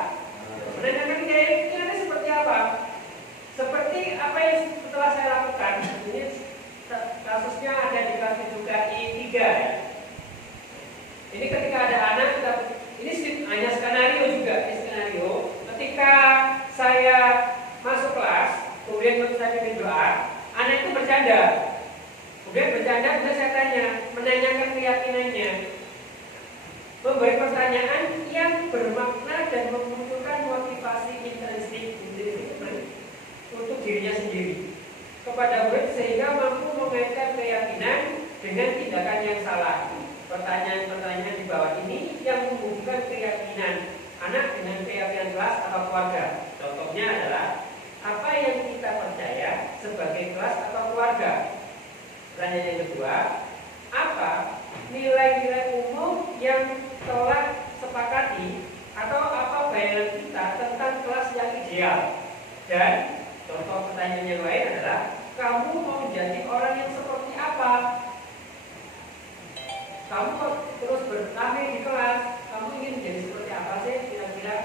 Menanyakan keyakinan seperti apa? Seperti apa yang setelah saya lakukan. Ini kasusnya ada di kelas juga I3 ya. Ini ketika ada anak, ini hanya skenario juga, skenario. Ketika saya masuk kelas, kemudian saya pimpin doa, anak itu bercanda. Kemudian saya tanya, menanyakan keyakinannya, memberi pertanyaan yang bermakna dan memunculkan motivasi intrinsik untuk dirinya sendiri kepada murid sehingga mampu mengaitkan keyakinan dengan tindakan yang salah. Pertanyaan-pertanyaan di bawah ini yang menghubungkan keyakinan anak dengan keyakinan kelas atau keluarga. Contohnya adalah apa yang kita percaya sebagai kelas atau keluarga. Pertanyaan yang kedua, apa nilai-nilai umum yang telah sepakati atau apa bayangan kita tentang kelas yang ideal. Dan contoh pertanyaan yang lain adalah kamu mau jadi orang yang seperti apa? Kamu terus bertahan di kelas, kamu ingin menjadi seperti apa sih kira-kira?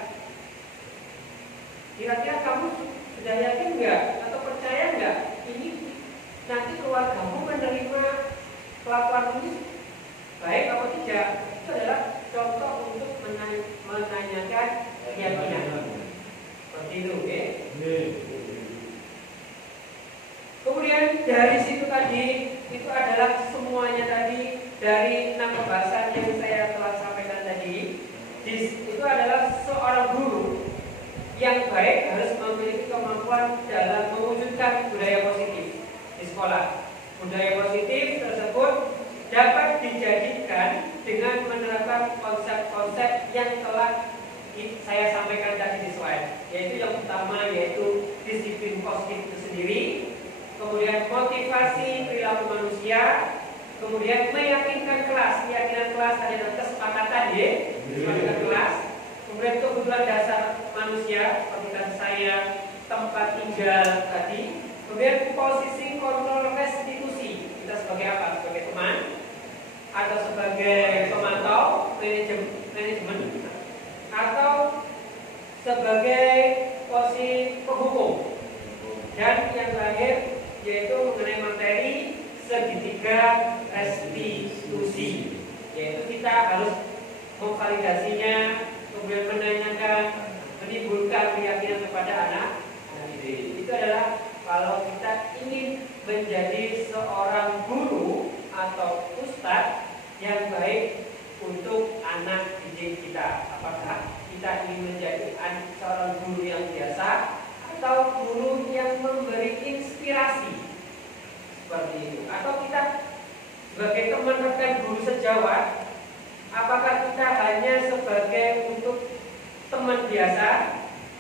Kira-kira kamu sudah yakin nggak atau percaya nggak ini nanti keluargamu menerima kelakuan ini baik atau tidak? Itu adalah contoh untuk menanyakan keyakinan. Seperti itu, oke? Kemudian dari situ tadi itu adalah semuanya tadi dari 6 pembahasan yang saya telah sampaikan tadi. Itu adalah seorang guru yang baik harus memiliki kemampuan dalam mewujudkan budaya positif di sekolah. Budaya positif tersebut dapat dijadikan dengan menerapkan konsep-konsep yang telah saya sampaikan tadi di slide, yaitu yang pertama yaitu disiplin positif itu sendiri, kemudian motivasi perilaku manusia, kemudian meyakinkan kelas, keyakinan kelas adalah kesepakatan ya, kesepakatan kelas, kemudian kebutuhan dasar manusia seperti tadi saya tempat tinggal tadi, kemudian posisi kontrol restitusi kita sebagai apa? Sebagai teman atau sebagai pemantau manajemen atau sebagai posisi penghukum. Dan yang terakhir yaitu mengenai materi segitiga restitusi, yaitu kita harus memvalidasinya, kemudian menanyakan, menimbulkan keyakinan kepada anak didik. Itu adalah kalau kita ingin menjadi seorang guru atau ustadz yang baik untuk anak didik kita. Apakah kita ingin menjadi seorang guru yang biasa atau guru yang memberi inspirasi seperti itu, atau kita sebagai teman rekan guru sejawat, apakah kita hanya sebagai untuk teman biasa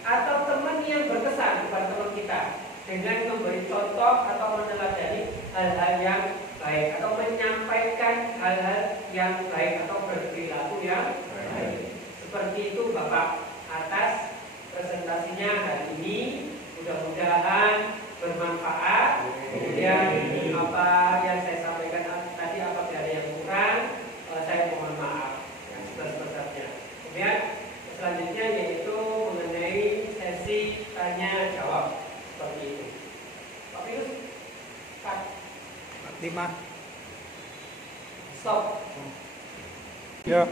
atau teman yang berkesan kepada teman kita dengan memberi contoh atau meneladani hal-hal yang baik atau menyampaikan hal-hal yang baik atau berperilaku yang baik. Seperti itu Bapak atas presentasinya hari ini, mudah-mudahan bermanfaat. Kemudian apa yang saya sampaikan tadi apabila ada yang kurang, saya mohon maaf yang sebesar-besarnya. Kemudian selanjutnya yaitu mengenai sesi tanya jawab seperti itu. Pak Pius, Pak. 5. Stop. Ya.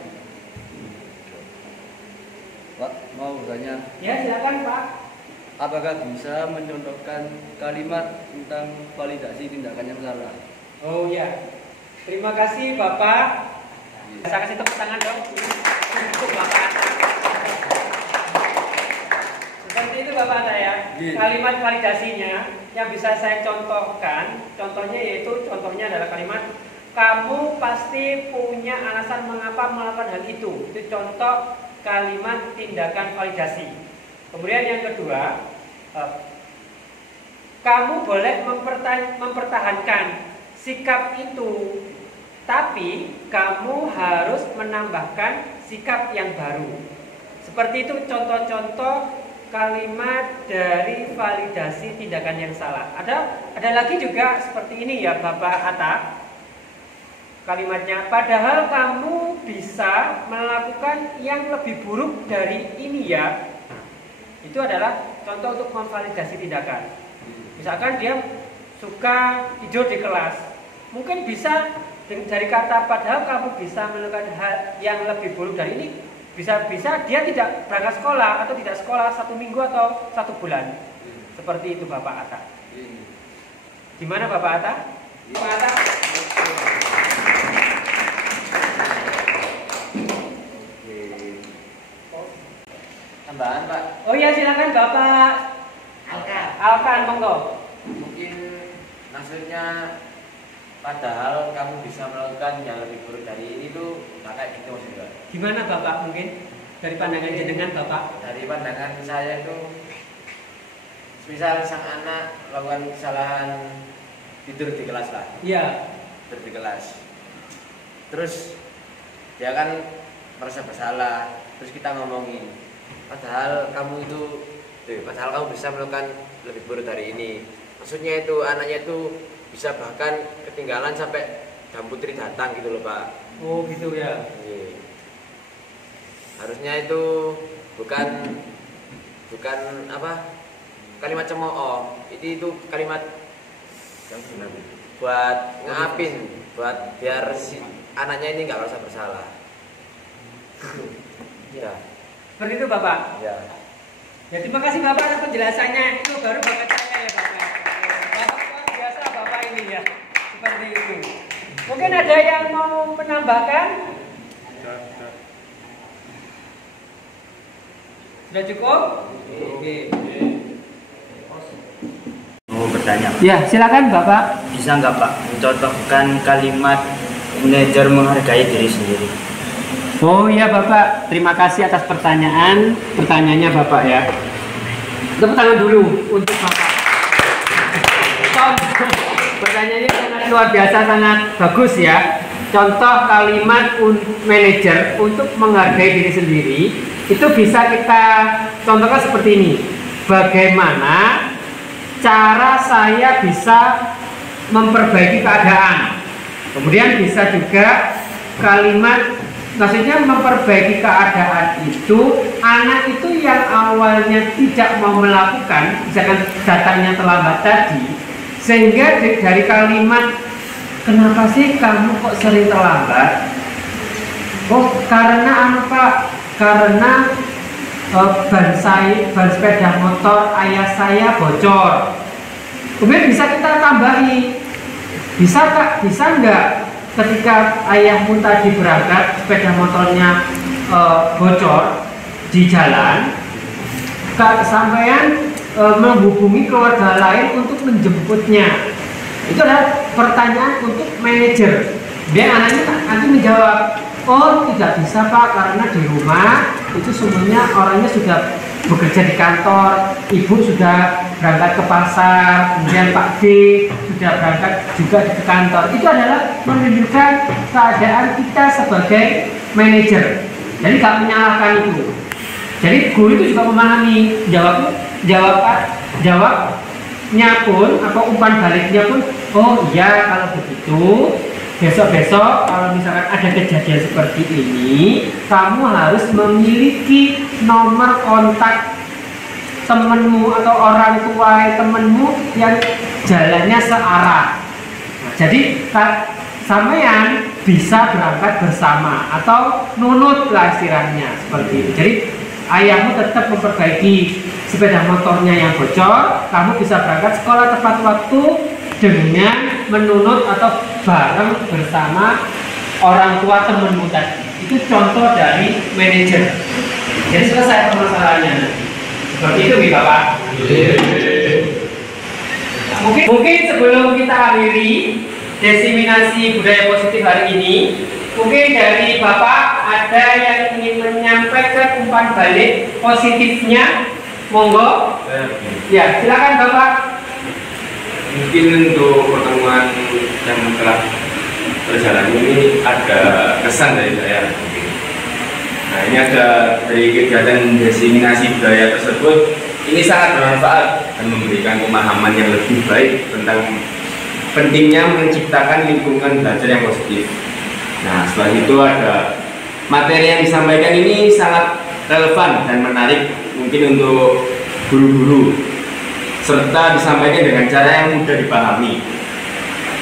Pak, mau bertanya, Ya, silakan Pak. apakah bisa mencontohkan kalimat tentang validasi tindakan yang salah? Oh ya. Terima kasih Bapak. Saya kasih tepuk tangan dong untuk Bapak Atta. Seperti itu Bapak Atta ya. Kalimat validasinya yang bisa saya contohkan, contohnya adalah kalimat kamu pasti punya alasan mengapa melakukan hal itu. Itu contoh kalimat tindakan validasi. Kemudian yang kedua, kamu boleh mempertahankan sikap itu, tapi kamu harus menambahkan sikap yang baru. Seperti itu contoh-contoh kalimat dari validasi tindakan yang salah. Ada lagi juga seperti ini ya Bapak Atta. Kalimatnya, padahal kamu bisa melakukan yang lebih buruk dari ini ya. Itu adalah contoh untuk memvalidasi tindakan. Misalkan dia suka tidur di kelas, mungkin bisa dari kata padahal kamu bisa melakukan hal yang lebih buruk dari ini, bisa-bisa dia tidak berangkat sekolah atau tidak sekolah 1 minggu atau 1 bulan. Seperti itu Bapak Atta. Gimana Bapak Atta? Bapak Atta? Tambahan Pak, Oh iya silakan Bapak Alkan monggo. mungkin maksudnya padahal kamu bisa melakukan yang lebih buruk dari ini tuh nggak kayak gitu maksudnya. Gimana Bapak mungkin dari pandangan jenengan Bapak? Dari pandangan saya itu, misal sang anak melakukan kesalahan tidur di kelas lah, Iya. tidur di kelas, terus dia kan merasa bersalah, terus kita ngomongin, padahal kamu bisa melakukan lebih buruk dari ini. Maksudnya itu anaknya itu bisa bahkan ketinggalan sampai jam putri datang gitu loh Pak. Oh gitu ya. Iya. Harusnya itu bukan kalimat cemooh, itu kalimat buat ngaapin, buat biar si anaknya ini nggak merasa bersalah. Ya. Seperti itu Bapak. Ya. Ya terima kasih Bapak atas penjelasannya. Itu baru bakat saya ya Bapak. Bapak luar biasa Bapak ini ya. Seperti itu. Mungkin ada yang mau menambahkan? Sudah cukup? Oke. Mau bertanya, Ya silakan Bapak. bisa nggak Pak mencontohkan kalimat manajer menghargai diri sendiri? Oh iya Bapak, terima kasih atas pertanyaannya Bapak ya. Tepuk tangan dulu untuk Bapak. Pertanyaannya sangat luar biasa, sangat bagus ya. Contoh kalimat manajer untuk menghargai diri sendiri itu bisa kita contohkan seperti ini. Bagaimana cara saya bisa memperbaiki keadaan. Kemudian bisa juga kalimat, maksudnya memperbaiki keadaan itu, anak itu yang awalnya tidak mau melakukan, misalkan datangnya terlambat tadi, sehingga dari kalimat kenapa sih kamu kok sering terlambat? Oh karena apa? Karena ban sepeda motor ayah saya bocor. Kemudian bisa kita tambahi, bisa nggak ketika ayahmu tadi berangkat sepeda motornya bocor di jalan, sampean menghubungi keluarga lain untuk menjemputnya. Itu adalah pertanyaan untuk manajer. Dia anaknya nanti menjawab, oh tidak bisa Pak, karena di rumah itu semuanya orangnya sudah bekerja di kantor, ibu sudah berangkat ke pasar, kemudian Pak B sudah berangkat juga ke kantor. Itu adalah menunjukkan keadaan kita sebagai manajer. Jadi gak menyalahkan itu. Jadi guru itu juga memahami, jawabnya pun atau umpan baliknya pun, oh iya kalau begitu besok-besok kalau misalkan ada kejadian seperti ini, kamu harus memiliki nomor kontak temenmu atau orang tua temenmu yang jalannya searah. Nah, jadi sampean bisa berangkat bersama atau nunut lah istilahnya seperti itu. Jadi ayahmu tetap memperbaiki sepeda motornya yang bocor, kamu bisa berangkat sekolah tepat waktu dengan menunut atau bareng bersama orang tua temanmu tadi. Itu contoh dari manajer. Jadi selesai permasalahannya. Seperti itu nih Bapak. Mungkin sebelum kita akhiri diseminasi budaya positif hari ini, mungkin dari Bapak ada yang ingin menyampaikan umpan balik positifnya, monggo. Ya, silakan Bapak. Mungkin untuk pertemuan yang telah berjalan ini ada kesan dari saya. Nah, ini ada dari kegiatan diseminasi budaya tersebut, ini sangat bermanfaat dan memberikan pemahaman yang lebih baik tentang pentingnya menciptakan lingkungan belajar yang positif. Nah, setelah itu ada materi yang disampaikan ini sangat relevan dan menarik mungkin untuk guru-guru, serta disampaikan dengan cara yang mudah dipahami.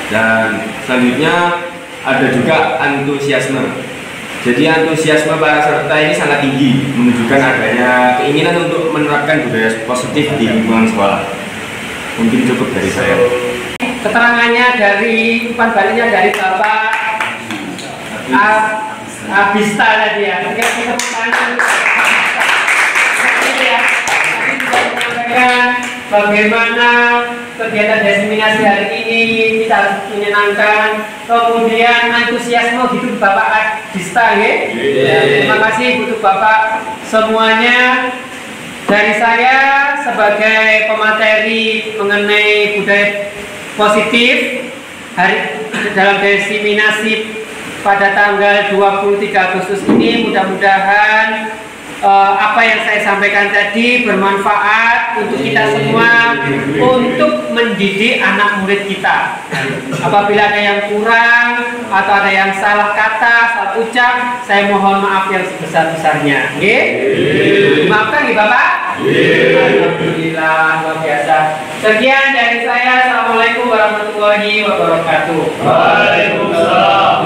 Dan selanjutnya ada juga antusiasme. Jadi antusiasme para peserta ini sangat tinggi, menunjukkan adanya keinginan untuk menerapkan budaya positif di lingkungan sekolah. Mungkin cukup dari saya. Keterangannya dari umpan baliknya dari Bapak Abista tadi ya. Mungkin kita menyampaikan bagaimana kegiatan diseminasi hari ini bisa menyenangkan, kemudian antusiasme gitu Bapak Abista ya. Terima kasih untuk Bapak semuanya. Dari saya sebagai pemateri mengenai budaya positif dalam diseminasi pada tanggal 23 Agustus ini, mudah-mudahan apa yang saya sampaikan tadi bermanfaat untuk kita semua untuk mendidik anak murid kita. Apabila ada yang kurang atau ada yang salah kata, salah ucap, saya mohon maaf yang sebesar-besarnya. Dimaafkan ya Bapak? Alhamdulillah, luar biasa. Sekian dari saya. Assalamualaikum warahmatullahi wabarakatuh. Waalaikumsalam.